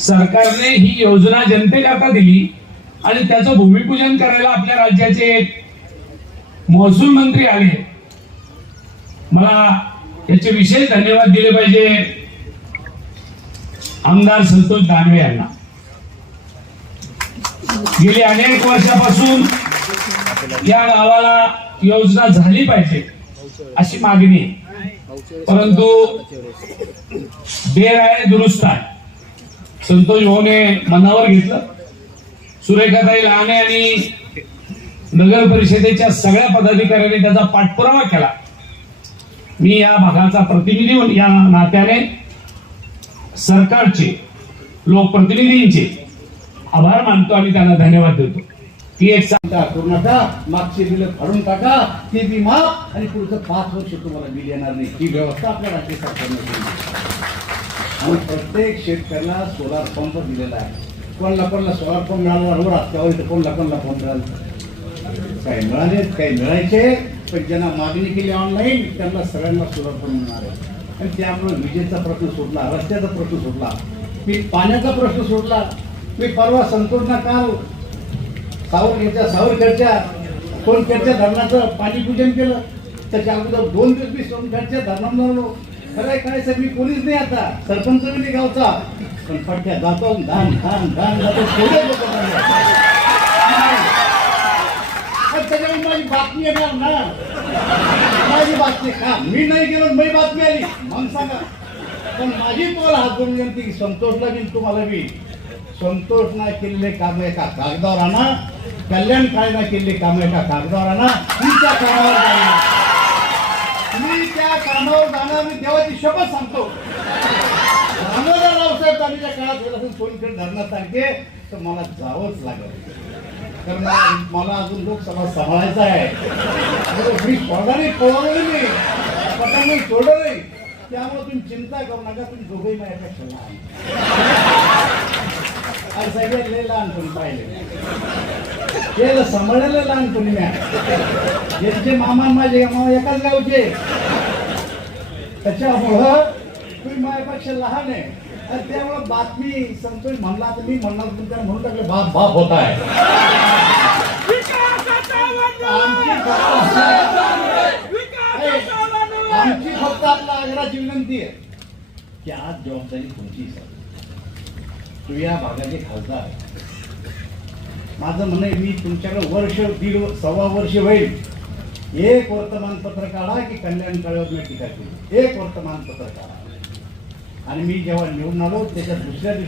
सरकारने ही योजना जनतेकरता दिली आणि त्याचं भूमिपूजन करायला आपल्या राज्याचे महसूल मंत्री आले. मला याचे विशेष धन्यवाद दिले पाहिजे. आमदार संतोष दानवे यांना. गेली अनेक वर्षापासून या गावाला योजना झाली पाहिजे अशी मागणी परंतु देर आहे दुरुस्त आहे. संतोष भाऊने मनावर घेतलं. सुरेखाताई लहाने आणि नगर परिषदेच्या सगळ्या पदाधिकाऱ्यांनी त्याचा पाठपुरावा केला. मी या भागाचा प्रतिनिधी या नात्याने सरकारचे लोकप्रतिनिधींचे आभार मानतो आणि त्यांना धन्यवाद देतो. ती एक सांगता. करू नका मागचे बिल फाडून टाका ते बी माफ आणि पुढचं पाच वर्ष तुम्हाला बिल येणार नाही. ही व्यवस्था आपल्या राज्य सरकारने केली. आणि प्रत्येक शेतकऱ्याला सोलार पंप दिलेला आहे. कोणला कोणला सोलार पंप मिळाला बरोबर रस्त्यावर इथं कोणला कोणला पंप मिळाला काही मिळाले काही मिळायचे पण ज्यांना मागणी केली ऑनलाईन त्यांना सगळ्यांना सोलार पंप मिळणार आहे. आणि त्यामुळे विजेचा प्रश्न सुटला रस्त्याचा प्रश्न सुटला मी पाण्याचा प्रश्न सुटला मी परवा संतोषना काल सावरखेडच्या सावरखेडच्या सोनखेडच्या धरणाचं पाणी पूजन केलं. त्याच्या अगोदर दोन दिवस मी सोनखेडच्या धरणात खरंय काय सर मी पोलीस नाही आता. सरपंच मी नाही गावचा. पण फटक्या जातो धान धान धान जातो त्याच्यामुळे माझी बातमी येणार ना. माझी बातमी का मी नाही गेलो मी बातमी आली. मग सांगा. पण माझी तुम्हाला हात जोडून विनंती की संतोषला बी तुम्हाला मी संतोष ना केलेले काम एका कागदावर आणा कल्याण ना केलेले काम एका कागदावर आणा तुमच्या कामावर जाणार. तुम्ही त्या कामावर जाणार मी देव देवाची शपथ सांगतो. रामोदर रावसाहेब दानवेच्या काळात गेला सोनखेड सोनखेड सांगते तर मला जावंच लागेल. तर मला अजून लोकसभा सांभाळायचा आहे. मी सोडणार नाही पळवलं नाही पटांग मी सोडलं नाही त्यामुळे तुम्ही चिंता करू नका तुम्ही दोघंही माझ्यापेक्षा लहान. आज सगळ्यात लय लहानपणी पाहिले. केलं सांभाळायला लहानपणी म्या यांचे मामा माझे मामा एकाच गावचे. त्याच्यामुळं तुम्ही माझ्यापेक्षा लहान आहे. आणि त्यामुळं बातमी संतोष म्हणला तर मी म्हणणार तुमच्या म्हणून टाकले. बाप बाप होत आहे. आमची फक्त- आपल्या आपला आग्रहाची विनंती आहे. की आज जबाबदारी तुमची सर तू या भागाचे खासदार माझं म्हणणं आहे मी तुमच्याकडे वर्ष दीड सव्वा वर्ष होईल. एक वर्तमानपत्र काढा की कल्याण कळवत मी टीका केली. एक वर्तमानपत्र काढा. आणि मी जेव्हा निवडून आलो त्याच्या दुसऱ्या दिवशी